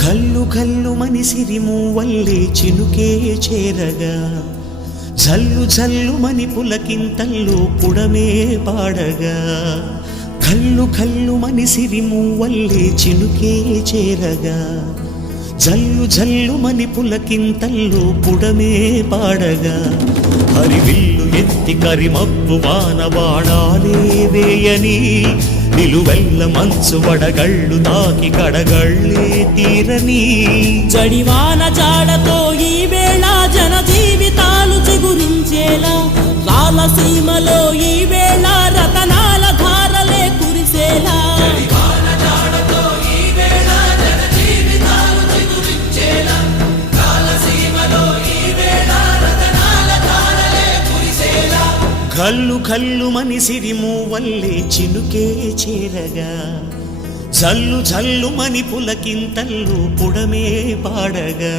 కల్లు కల్లు మనిసిరి మూవల్లే చినుకే చేరగా జల్లు జల్లు మని పులకింతల్లో పుడమే పాడగా కల్లు కల్లు మనిసిరి మూవల్లే చినుకే చేరగా జల్లు జల్లు మని పులకింతల్లో పుడమే పాడగా హరివిల్లు ఎత్తి కరిమబ్బు వాన బాణాలే వేయని నిలువెల్ల మంచు వడగళ్ళు తాకి కడగళ్ళే తీరని జడివాన జాడతో ఈ వేళ జన జీవితాలు చిగురించేలా రాలసీమలో ఈ వేళ రతనాల ధారలే కురిసేలా కల్లు కల్లు మనిసిరి మూవల్లే చినుకే చేరగా జల్లు జల్లు మని పులకింతల్లు పుడమే పాడగా